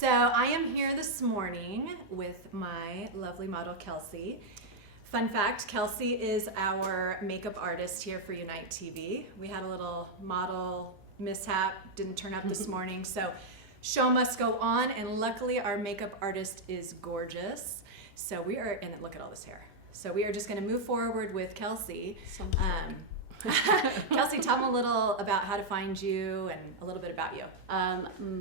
So I am here this morning with my lovely model, Kelsey. Fun fact, Kelsey is our makeup artist here for Unite TV. We had a little model mishap, didn't turn up this morning, so show must go on, and luckily our makeup artist is gorgeous. So we are, and look at all this hair. So we are just gonna move forward with Kelsey. Kelsey, tell them a little about how to find you and a little bit about you.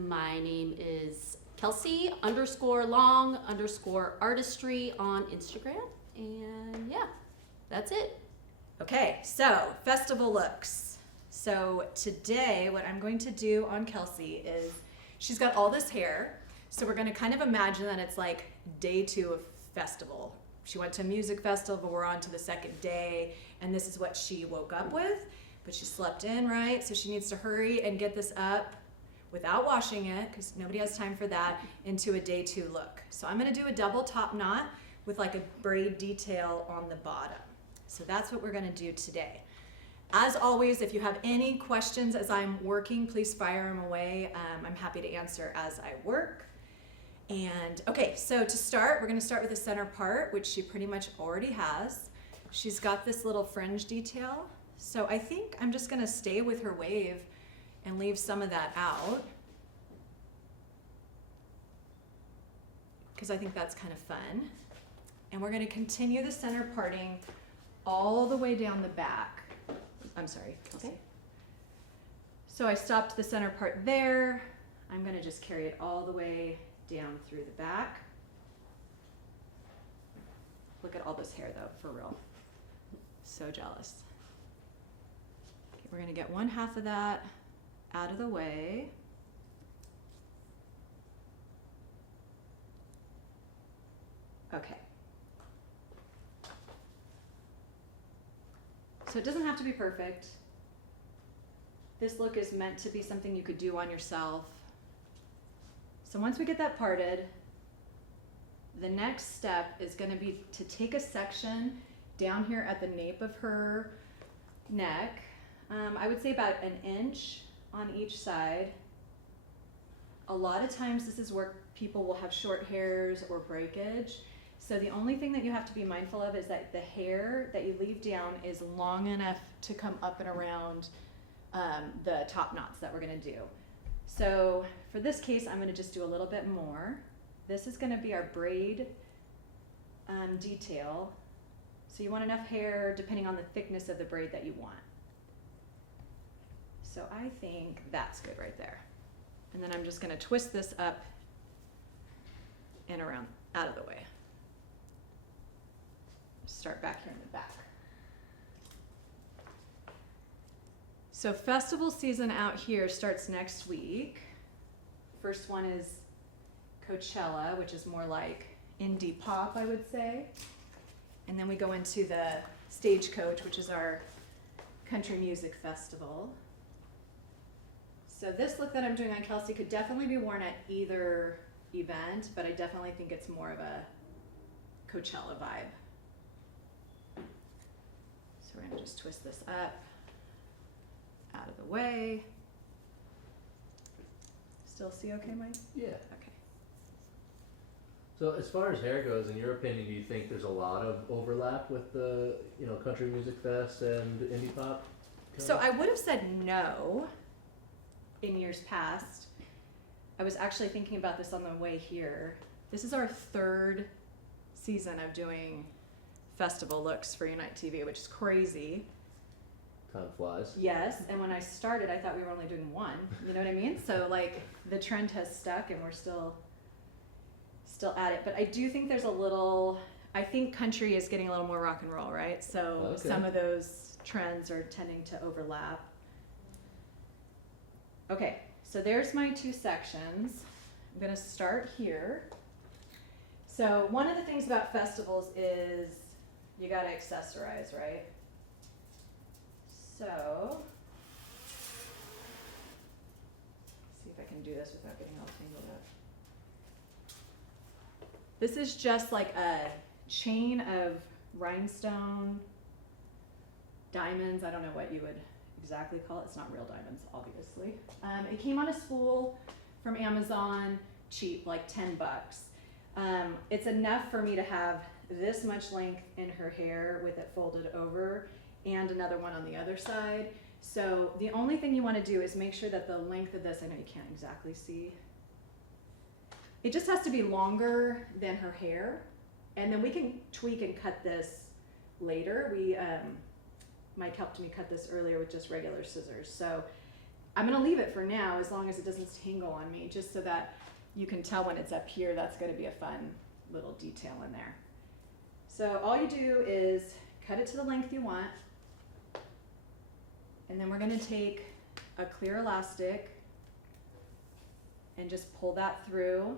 My name is Kelsey _long_artistry on Instagram. And yeah, that's it. Okay, so festival looks. So today what I'm going to do on Kelsey is, she's got all this hair. So we're gonna kind of imagine that it's like day 2 of festival. She went to a music festival, we're on to the second day, and this is what she woke up with, but she slept in, right? So she needs to hurry and get this up without washing it, because nobody has time for that, into a day 2 look. So I'm gonna do a double top knot with like a braid detail on the bottom. So that's what we're gonna do today. As always, if you have any questions as I'm working, please fire them away. I'm happy to answer as I work. And okay, so to start, we're gonna start with the center part, which she pretty much already has. She's got this little fringe detail. So I think I'm just gonna stay with her wave and leave some of that out, because I think that's kind of fun. And we're gonna continue the center parting all the way down the back. I'm sorry, Kelsey. Okay. So I stopped the center part there. I'm gonna just carry it all the way down through the back. Look at all this hair though, for real. So jealous. Okay, we're gonna get one half of that out of the way. Okay. So it doesn't have to be perfect. This look is meant to be something you could do on yourself. So once we get that parted, the next step is gonna be to take a section down here at the nape of her neck. I would say about 1 inch on each side. A lot of times this is where people will have short hairs or breakage. So the only thing that you have to be mindful of is that the hair that you leave down is long enough to come up and around the top knots that we're gonna do. So for this case, I'm gonna just do a little bit more. This is gonna be our braid detail. So you want enough hair depending on the thickness of the braid that you want. So I think that's good right there. And then I'm just gonna twist this up and around, out of the way. Start back here in the back. So festival season out here starts next week. First one is Coachella, which is more like indie pop, I would say. And then we go into the Stagecoach, which is our country music festival. So this look that I'm doing on Kelsey could definitely be worn at either event, but I definitely think it's more of a Coachella vibe. So we're gonna just twist this up, out of the way. Still see okay, Mike? Yeah. Okay. So as far as hair goes, in your opinion, do you think there's a lot of overlap with the, country music fest and indie pop? So I would have said no in years past. I was actually thinking about this on the way here. This is our 3rd season of doing festival looks for Unite TV, which is crazy. Time flies. Yes, and when I started, I thought we were only doing 1. You know what I mean? So like the trend has stuck, and we're still at it. But I do think there's a little. I think country is getting a little more rock and roll, right? So Okay. some of those trends are tending to overlap. Okay, so there's my 2 sections. I'm gonna start here. So one of the things about festivals is you gotta accessorize, right? So, see if I can do this without getting all tangled up. This is just like a chain of rhinestone diamonds. I don't know what you would exactly call it. It's not real diamonds, obviously. It came on a spool from Amazon. cheap, like $10. It's enough for me to have this much length in her hair with it folded over and another one on the other side. So the only thing you want to do is make sure that the length of this, I know you can't exactly see, it just has to be longer than her hair, and then we can tweak and cut this later. Mike helped me cut this earlier with just regular scissors. So I'm gonna leave it for now as long as it doesn't tangle on me, just so that you can tell when it's up here. That's gonna be a fun little detail in there. So all you do is cut it to the length you want, and then we're gonna take a clear elastic and just pull that through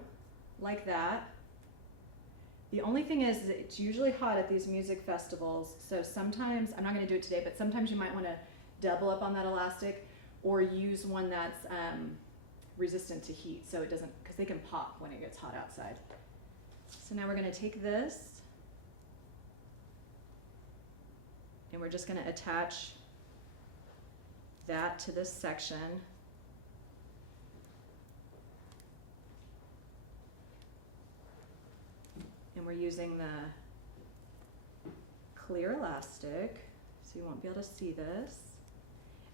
like that. The only thing is it's usually hot at these music festivals, so sometimes, I'm not gonna do it today, but sometimes you might wanna double up on that elastic or use one that's resistant to heat, so it doesn't, because they can pop when it gets hot outside. So now we're gonna take this and we're just gonna attach that to this section. And we're using the clear elastic, so you won't be able to see this.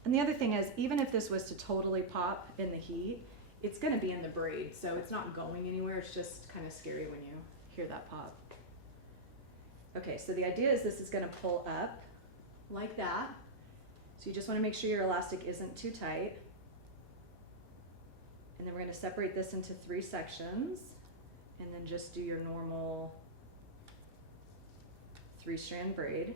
And the other thing is, even if this was to totally pop in the heat, it's gonna be in the braid, so it's not going anywhere. It's just kind of scary when you hear that pop. Okay, so the idea is this is gonna pull up like that. So you just wanna make sure your elastic isn't too tight. And then we're gonna separate this into 3 sections, and then just do your normal 3-strand braid.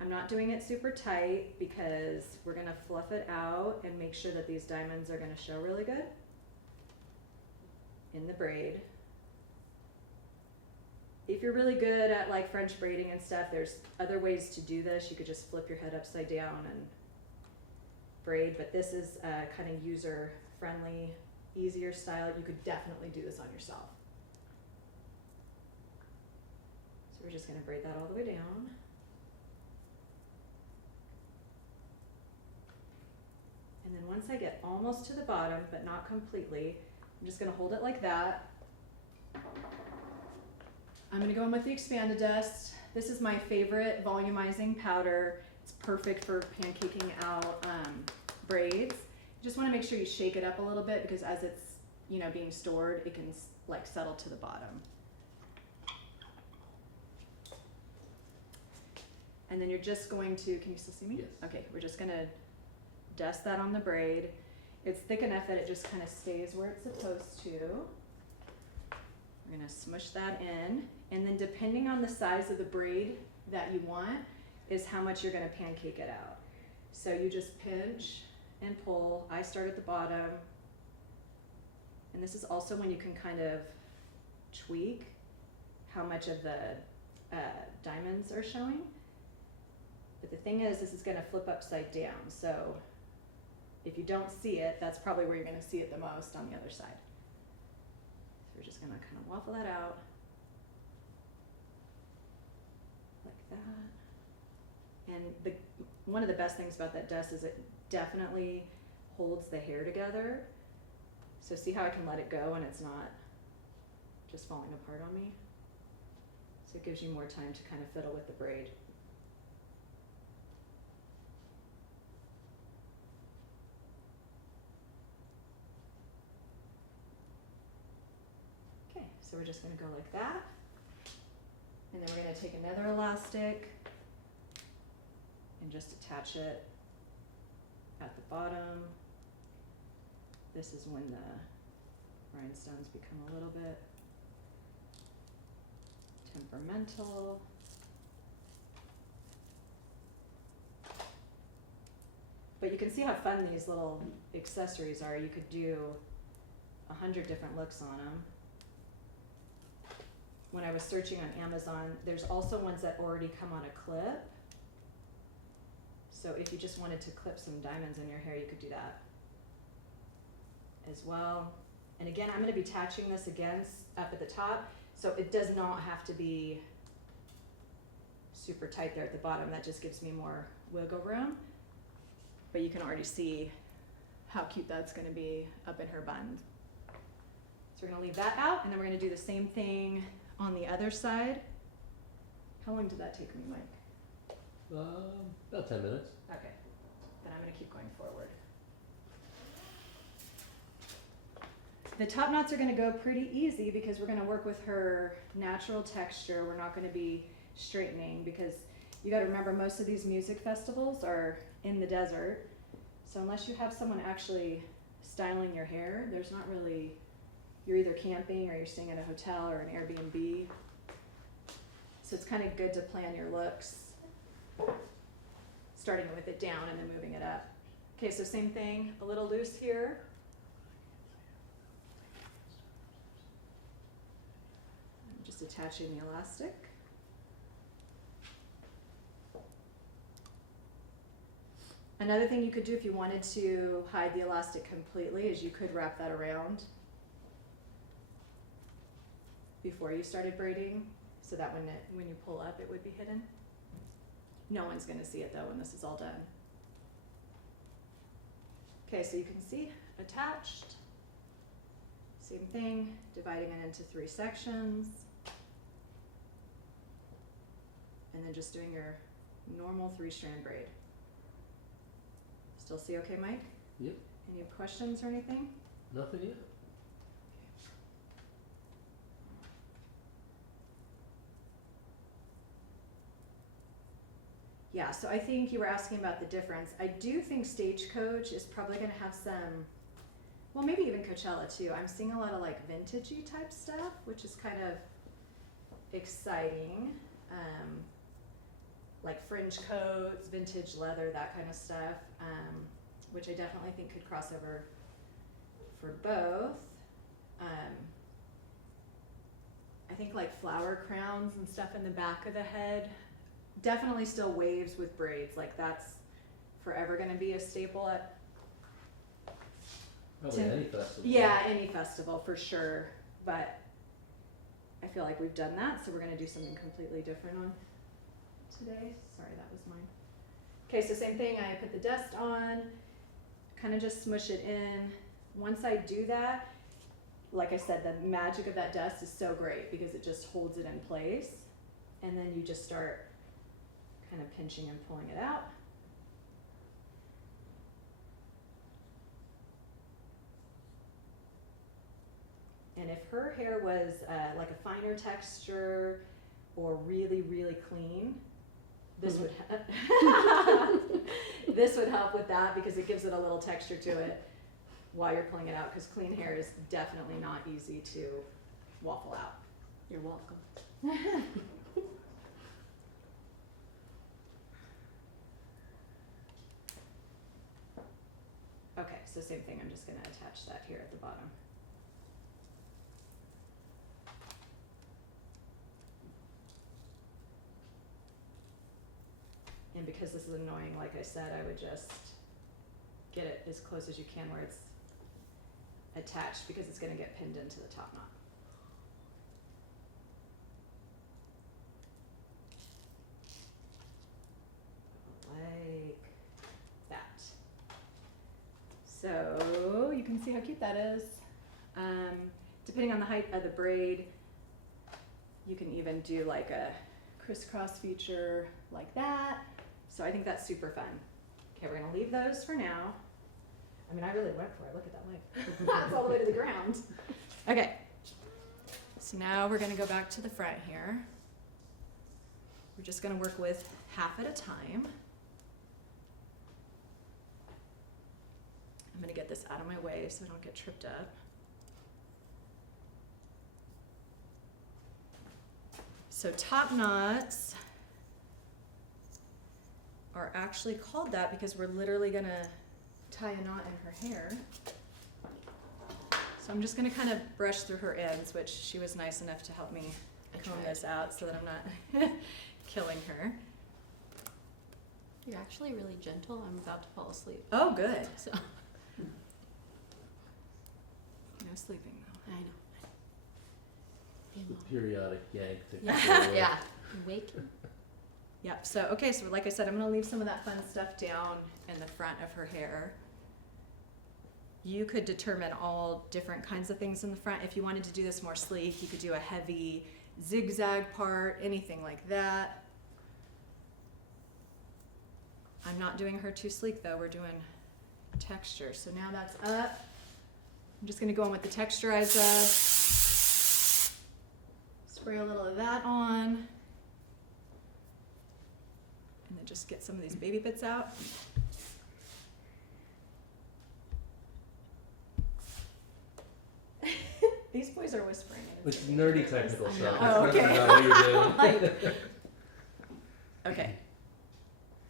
I'm not doing it super tight because we're gonna fluff it out and make sure that these diamonds are gonna show really good in the braid. If you're really good at like French braiding and stuff, there's other ways to do this. You could just flip your head upside down and braid, but this is kind of user friendly, easier style. You could definitely do this on yourself. So we're just gonna braid that all the way down. And then once I get almost to the bottom, but not completely, I'm just gonna hold it like that. I'm gonna go in with the Expanded Dust. This is my favorite volumizing powder. It's perfect for pancaking out braids. You just wanna make sure you shake it up a little bit because as it's, you know, being stored, it can like settle to the bottom. And then you're just going to, can you still see me? Yes. Okay, we're just gonna dust that on the braid. It's thick enough that it just kind of stays where it's supposed to. We're gonna smush that in, and then depending on the size of the braid that you want is how much you're gonna pancake it out. So you just pinch and pull. I start at the bottom, and this is also when you can kind of tweak how much of the diamonds are showing. But the thing is, this is gonna flip upside down, so if you don't see it, that's probably where you're gonna see it the most on the other side. So we're just gonna kind of waffle that out like that. And one of the best things about that dust is it definitely holds the hair together. So see how I can let it go and it's not just falling apart on me? So it gives you more time to kind of fiddle with the braid. Okay, so we're just gonna go like that. And then we're gonna take another elastic and just attach it at the bottom. This is when the rhinestones become a little bit temperamental. But you can see how fun these little accessories are. You could do 100 different looks on them. When I was searching on Amazon, there's also ones that already come on a clip. So if you just wanted to clip some diamonds in your hair, you could do that as well. And again, I'm gonna be attaching this again up at the top, so it does not have to be super tight there at the bottom. That just gives me more wiggle room. But you can already see how cute that's gonna be up in her bun. So we're gonna leave that out, and then we're gonna do the same thing on the other side. How long did that take me, Mike? About 10 minutes. Okay, then I'm gonna keep going forward. The top knots are gonna go pretty easy because we're gonna work with her natural texture. We're not gonna be straightening because you gotta remember most of these music festivals are in the desert. So unless you have someone actually styling your hair, there's not really, you're either camping or you're staying at a hotel or an Airbnb. So it's kind of good to plan your looks, starting with it down and then moving it up. Okay, so same thing, a little loose here. I'm just attaching the elastic. Another thing you could do if you wanted to hide the elastic completely is you could wrap that around before you started braiding, so that when you pull up, it would be hidden. No one's gonna see it though when this is all done. Okay, so you can see attached. Same thing, dividing it into 3 sections. And then just doing your normal 3-strand braid. Still see okay, Mike? Yep. Any questions or anything? Nothing yet. Yeah, so I think you were asking about the difference. I do think Stagecoach is probably gonna have some, well, maybe even Coachella too. I'm seeing a lot of like vintagey type stuff, which is kind of exciting. Like fringe coats, vintage leather, that kind of stuff, which I definitely think could cross over for both. I think like flower crowns and stuff in the back of the head, definitely still waves with braids, like that's forever gonna be a staple at, Probably Tim- any festival. yeah, any festival for sure, but I feel like we've done that, so we're gonna do something completely different on today. Sorry, that was mine. Okay, so same thing, I put the dust on, kind of just smush it in. Once I do that, like I said, the magic of that dust is so great because it just holds it in place. And then you just start kind of pinching and pulling it out. And if her hair was like a finer texture or really, really clean, this would this would help with that because it gives it a little texture to it while you're pulling it out, because clean hair is definitely not easy to waffle out. You're welcome. Okay, so same thing, I'm just gonna attach that here at the bottom. And because this is annoying, like I said, I would just get it as close as you can where it's attached, because it's gonna get pinned into the top knot. Like that. So you can see how cute that is. Depending on the height of the braid, you can even do like a crisscross feature like that. So I think that's super fun. Okay, we're gonna leave those for now. I mean, I really went for it. Look at that leg. It's all the way to the ground. Okay. So now we're gonna go back to the front here. We're just gonna work with half at a time. I'm gonna get this out of my way so I don't get tripped up. So top knots are actually called that because we're literally gonna tie a knot in her hair. So I'm just gonna kind of brush through her ends, which she was nice enough to help me comb this out so that I'm not killing her. You're actually really gentle. I'm about to fall asleep. Oh, good. So No sleeping though. I know. The periodic yank to Yeah. control it. Yeah. Wake. Yep, so, okay, so like I said, I'm gonna leave some of that fun stuff down in the front of her hair. you could determine all different kinds of things in the front. If you wanted to do this more sleek, you could do a heavy zigzag part, anything like that. I'm not doing her too sleek though, we're doing texture. So now that's up. I'm just gonna go in with the texturizer. Spray a little of that on. And then just get some of these baby bits out. These boys are whispering. and It's getting nerdy nervous. technical I know. stuff. Oh, It's okay. nothing about what you're doing. Like- Okay.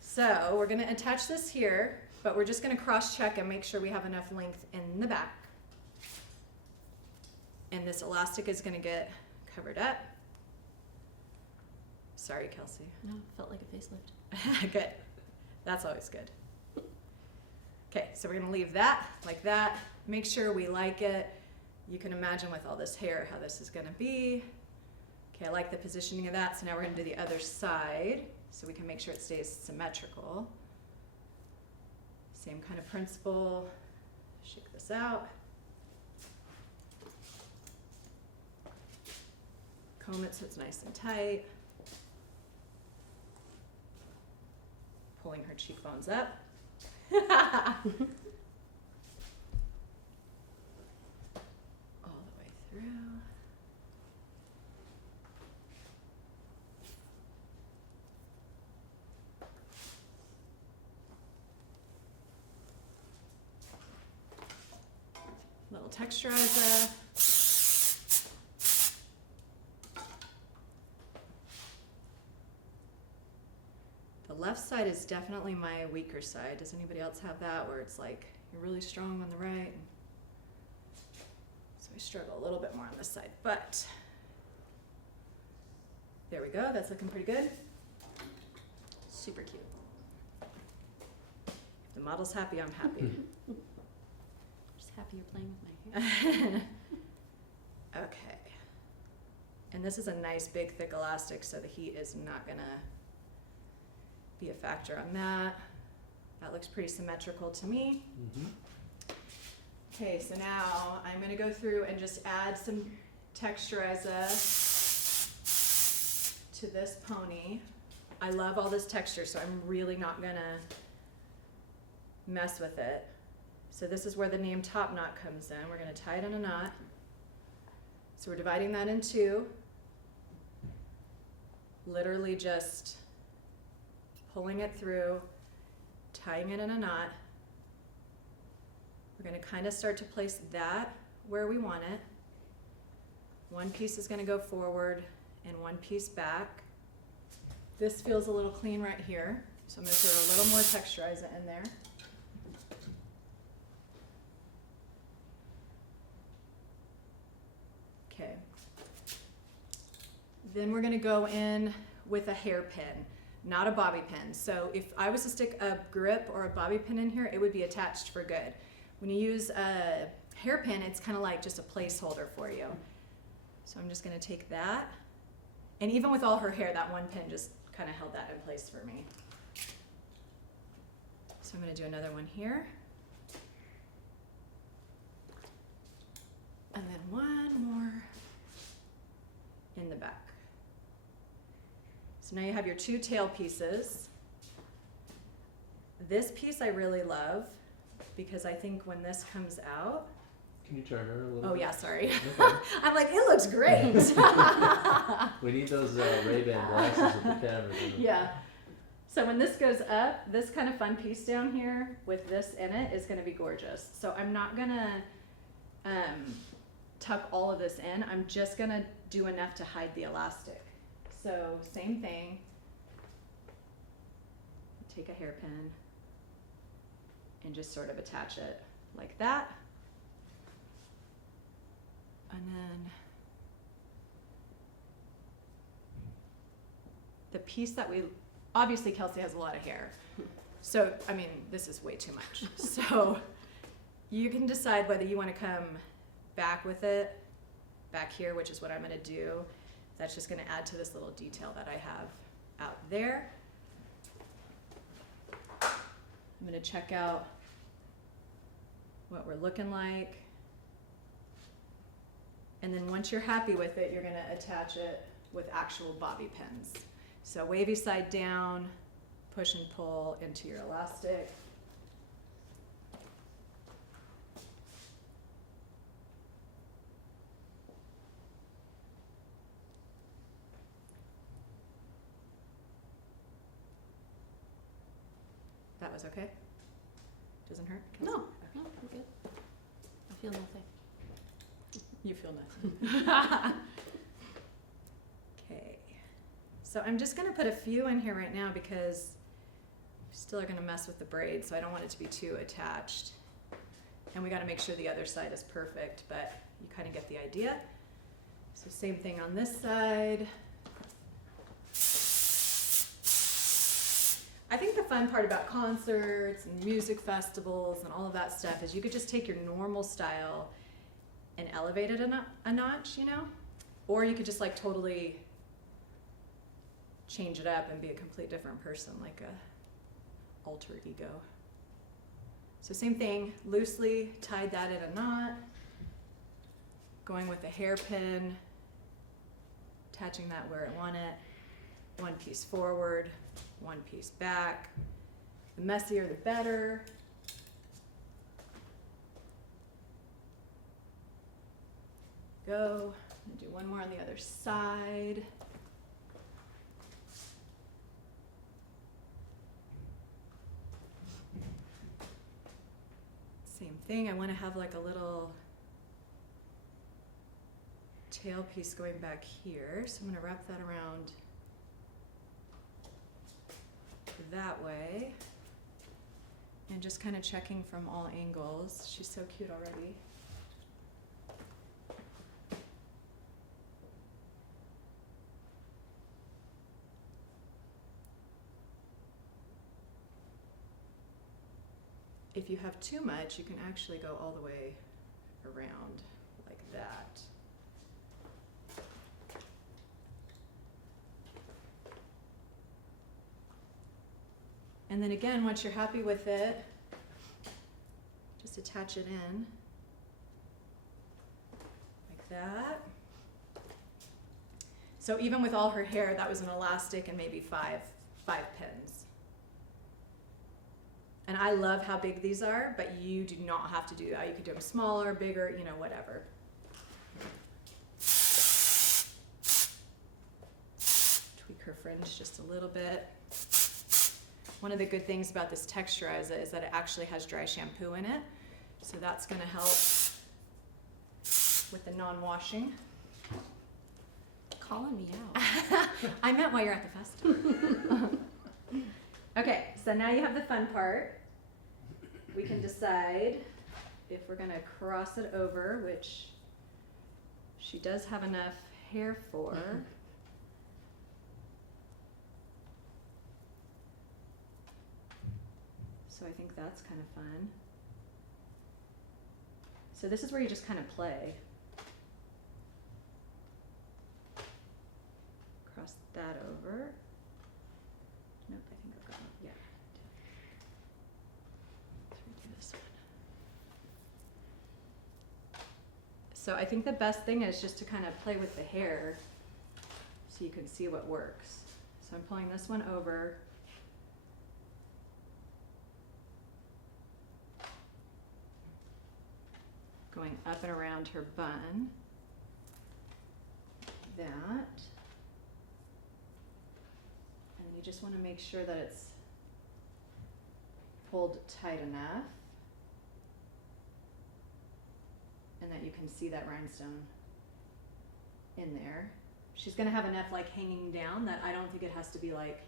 So we're gonna attach this here, but we're just gonna cross check and make sure we have enough length in the back. And this elastic is gonna get covered up. Sorry, Kelsey. No, felt like a facelift. Good. That's always good. Okay, so we're gonna leave that like that. Make sure we like it. You can imagine with all this hair how this is gonna be. Okay, I like the positioning of that. So now we're gonna do the other side so we can make sure it stays symmetrical. Same kind of principle. Shake this out. Comb it so it's nice and tight. Pulling her cheekbones up. All the way through. Little texturizer. The left side is definitely my weaker side. Does anybody else have that where it's like you're really strong on the right? So I struggle a little bit more on this side, but there we go. That's looking pretty good. Super cute. If the model's happy, I'm happy. Just happy you're playing with my hair. Okay. And this is a nice big thick elastic, so the heat is not gonna be a factor on that. That looks pretty symmetrical to me. Mhm. Okay, so now I'm gonna go through and just add some texturizer to this pony. I love all this texture, so I'm really not gonna mess with it. So this is where the name Top Knot comes in. We're gonna tie it in a knot. So we're dividing that in two. Literally just pulling it through, tying it in a knot. We're gonna kind of start to place that where we want it. One piece is gonna go forward and one piece back. This feels a little clean right here, so I'm gonna throw a little more texturizer in there. Okay. Then we're gonna go in with a hairpin, not a bobby pin. So if I was to stick a grip or a bobby pin in here, it would be attached for good. When you use a hairpin, it's kind of like just a placeholder for you. So I'm just gonna take that, and even with all her hair, that one pin just kind of held that in place for me. So I'm gonna do another one here. And then one more in the back. So now you have your two tail pieces. This piece I really love because I think when this comes out, Can you turn her a little oh bit? yeah, sorry. Okay. I'm like, it looks great. We need those Ray-Ban glasses with the cameras in them. Yeah. So when this goes up, this kind of fun piece down here with this in it is gonna be gorgeous. So I'm not gonna tuck all of this in. I'm just gonna do enough to hide the elastic. So same thing. Take a hairpin and just sort of attach it like that. And then the piece that we, obviously Kelsey has a lot of hair. So, I mean, this is way too much. So you can decide whether you want to come back with it, back here, which is what I'm going to do. That's just going to add to this little detail that I have out there. I'm going to check out what we're looking like. And then once you're happy with it, you're gonna attach it with actual bobby pins. So wavy side down, push and pull into your elastic. That was okay? Doesn't hurt? No, Okay. no, I'm good. I feel nothing. You feel nothing. Okay. So I'm just gonna put a few in here right now because we still are gonna mess with the braid, so I don't want it to be too attached. And we gotta make sure the other side is perfect, but you kind of get the idea. So same thing on this side. I think the fun part about concerts and music festivals and all of that stuff is you could just take your normal style and elevate it a notch, you know? Or you could just like totally change it up and be a complete different person, like a alter ego. So same thing, loosely tied that in a knot, going with a hairpin, attaching that where I want it, one piece forward, one piece back. The messier the better. Go, and do one more on the other side. Same thing, I want to have like a little tail piece going back here, so I'm going to wrap that around that way, and just kind of checking from all angles. She's so cute already. If you have too much, you can actually go all the way around like that. And then again, once you're happy with it, just attach it in like that. So even with all her hair, that was an elastic and maybe five pins. And I love how big these are, but you do not have to do that. You could do them smaller, bigger, you know, whatever. Tweak her fringe just a little bit. One of the good things about this texturizer is that it actually has dry shampoo in it. So that's gonna help with the non-washing. Calling me out. I meant while you're at the festival. Okay, so now you have the fun part. We can decide if we're gonna cross it over, which she does have enough hair for. So I think that's kind of fun. So this is where you just kind of play. Cross that over. Nope, I think I've got it. Yeah. Let's redo this one. So I think the best thing is just to kind of play with the hair so you can see what works. So I'm pulling this one over. Going up and around her bun. That. And you just want to make sure that it's pulled tight enough and that you can see that rhinestone in there. She's going to have enough like hanging down that I don't think it has to be like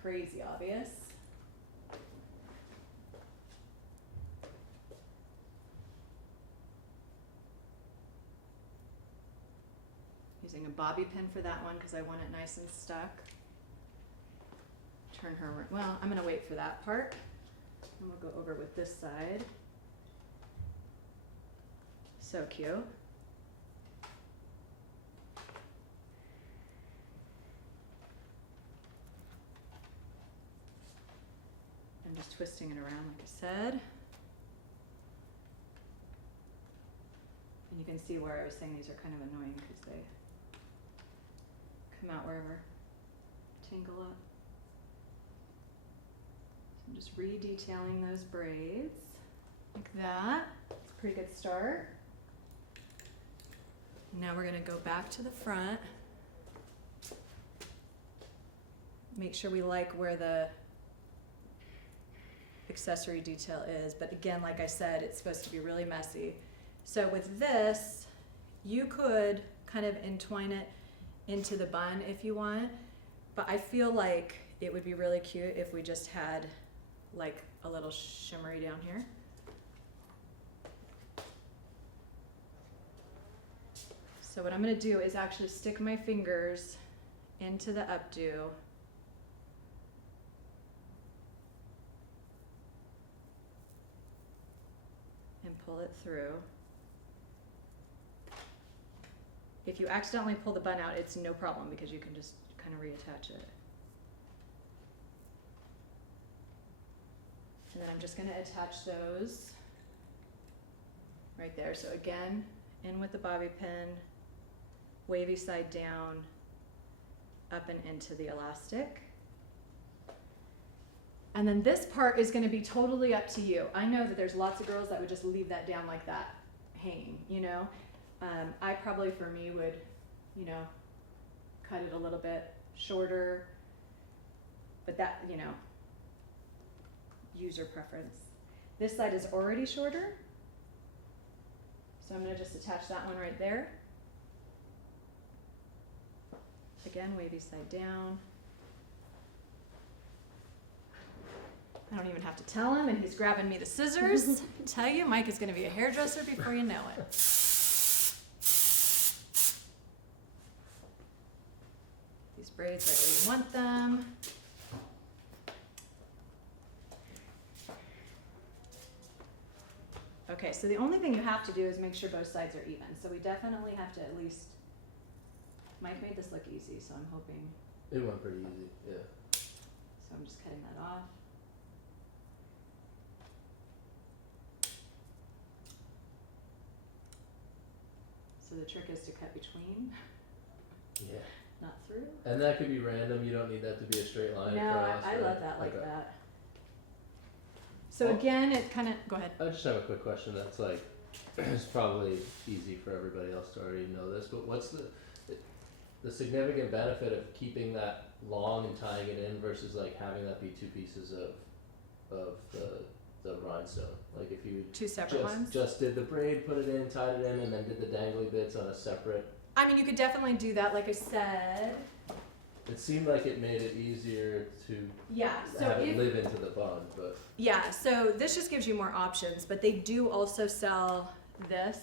crazy obvious. Using a bobby pin for that one because I want it nice and stuck. Turn her, well, I'm gonna wait for that part. And we'll go over with this side. So cute. I'm just twisting it around like I said. And you can see where I was saying these are kind of annoying because they come out wherever, tangle up. So I'm just re-detailing those braids like that. It's a pretty good start. Now we're gonna go back to the front. Make sure we like where the accessory detail is, but again, like I said, it's supposed to be really messy. So with this, you could kind of entwine it into the bun if you want, but I feel like it would be really cute if we just had like a little shimmery down here. So what I'm gonna do is actually stick my fingers into the updo. And pull it through. If you accidentally pull the bun out, it's no problem because you can just kind of reattach it. And then I'm just gonna attach those right there. So again, in with the bobby pin, wavy side down, up and into the elastic. And then this part is gonna be totally up to you. I know that there's lots of girls that would just leave that down like that, hanging, you know? I probably, for me, would, you know, cut it a little bit shorter, but that, you know, user preference. This side is already shorter, so I'm gonna just attach that one right there. Again, wavy side down. I don't even have to tell him, and he's grabbing me the scissors. Tell you, Mike is gonna be a hairdresser before you know it. These braids right where you want them. Okay, so the only thing you have to do is make sure both sides are even. So we definitely have to at least, Mike made this look easy, so I'm hoping, It went pretty easy, yeah. so I'm just cutting that off. So the trick is to cut between, Yeah. not through. And that could be random, you don't need that to be a straight line No, across. I right? love that like Okay. that. So Well- again, it kind of, go ahead. I just have a quick question that's like, it's probably easy for everybody else to already know this, but what's the significant benefit of keeping that long and tying it in versus like having that be two pieces of the rhinestone? Like if you Two separate ones. just did the braid, put it in, tied it in, and then did the dangly bits on a separate. I mean, you could definitely do that, like I said. It seemed like it made it easier to Yeah, so have it if, live into the bun, but yeah, so this just gives you more options, but they do also sell this.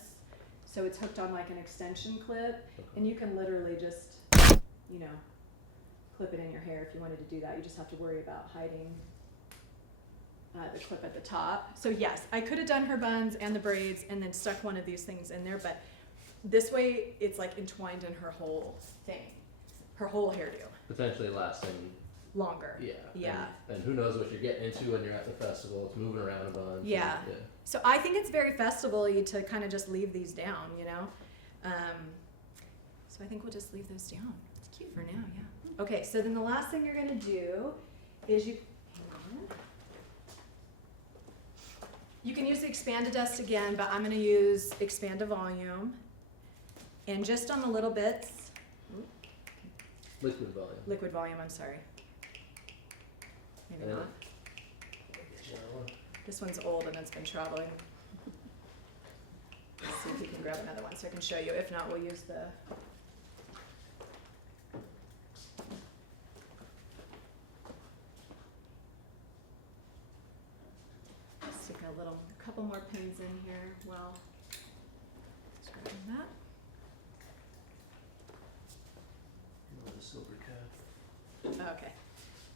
So it's hooked on like an extension clip, and you can literally just, you know, clip it in your hair if you wanted to do that. You just have to worry about hiding the clip at the top. So yes, I could have done her buns and the braids and then stuck one of these things in there, but this way it's like entwined in her whole thing, her whole hairdo, potentially lasting. longer. Yeah. Yeah. And who knows what you're getting into when you're at the festival? It's moving around a bunch. Yeah. And, So I think it's very festival-y to kind of just leave these down, you know? So I think we'll just leave those down. It's cute for now, yeah. Okay, so then the last thing you're gonna do is hang on. You can use the Expand-A-Dust again, but I'm gonna use Expand-A-Volume. And just on the little bits, Liquid volume. liquid volume, I'm sorry. Maybe Yeah. not. This one's old and it's been traveling. Let's see if you can grab another one so I can show you. If not, we'll use the. Stick a couple more pins in here. Well, just grabbing that. The silver cap. Okay,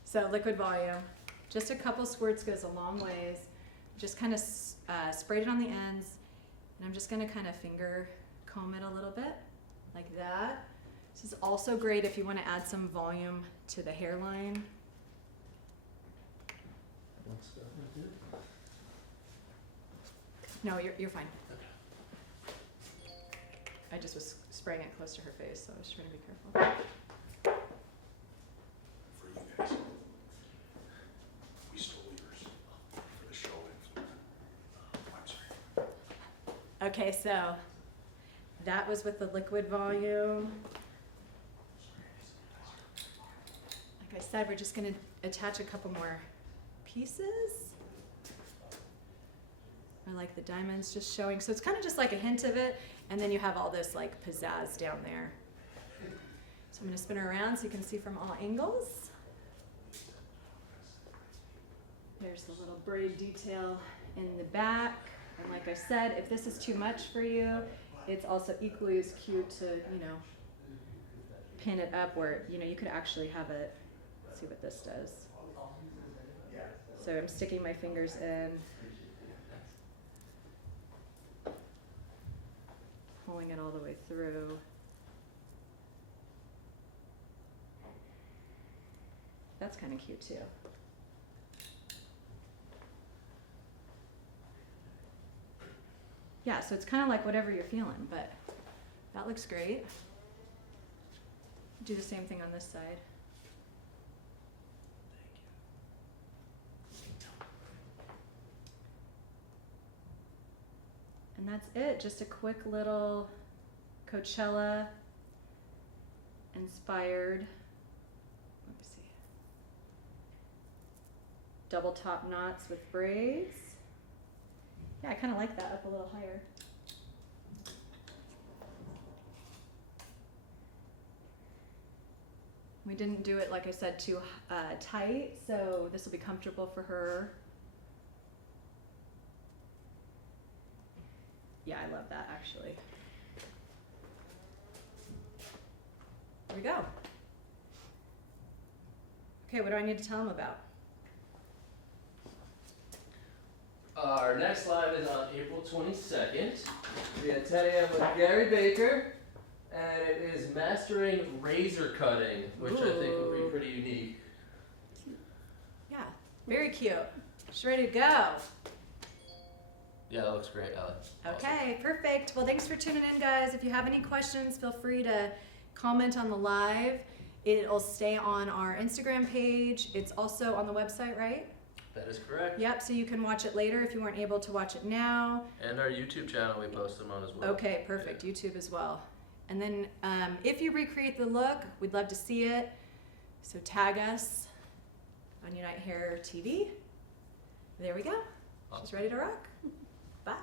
so liquid volume, just a couple squirts goes a long ways. Just kind of sprayed it on the ends, and I'm just gonna kind of finger comb it a little bit, like that. This is also great if you want to add some volume to the hairline. What's that gonna do? No, you're fine. I just was spraying it close to her face, so I was trying to be careful. For you guys. We stole yours for the show and for the, I'm sorry. Okay, so that was with the liquid volume. Like I said, we're just gonna attach a couple more pieces. I like the diamonds just showing. So it's kind of just like a hint of it, and then you have all this like pizzazz down there. So I'm gonna spin her around so you can see from all angles. There's the little braid detail in the back. And like I said, if this is too much for you, it's also equally as cute to, pin it up where, you could actually have it. Let's see what this does. So I'm sticking my fingers in, pulling it all the way through. That's kind of cute too. Yeah, so it's kind of like whatever you're feeling, but that looks great. Do the same thing on this side. And that's it, just a quick little Coachella inspired, let me see, double top knots with braids. Yeah, I kind of like that up a little higher. We didn't do it, like I said, too tight, so this will be comfortable for her. Yeah, I love that actually. There we go. Okay, what do I need to tell them about? Our next live is on April 22nd. We had 10 a.m. with Gary Baker, and it is mastering razor cutting, which I think will be Ooh. pretty unique. Yeah, very cute. She's ready to go. Yeah, that looks great, Alec. Okay, perfect. Well, thanks for tuning in, guys. If you have any questions, feel free to comment on the live. It'll stay on our Instagram page. It's also on the website, right? That is correct. Yep, so you can watch it later if you weren't able to watch it now. And our YouTube channel, we post them on as well. Okay, perfect. YouTube as well. And then if you recreate the look, we'd love to see it. So tag us on Unite Hair TV. There we go. She's ready to rock. Bye.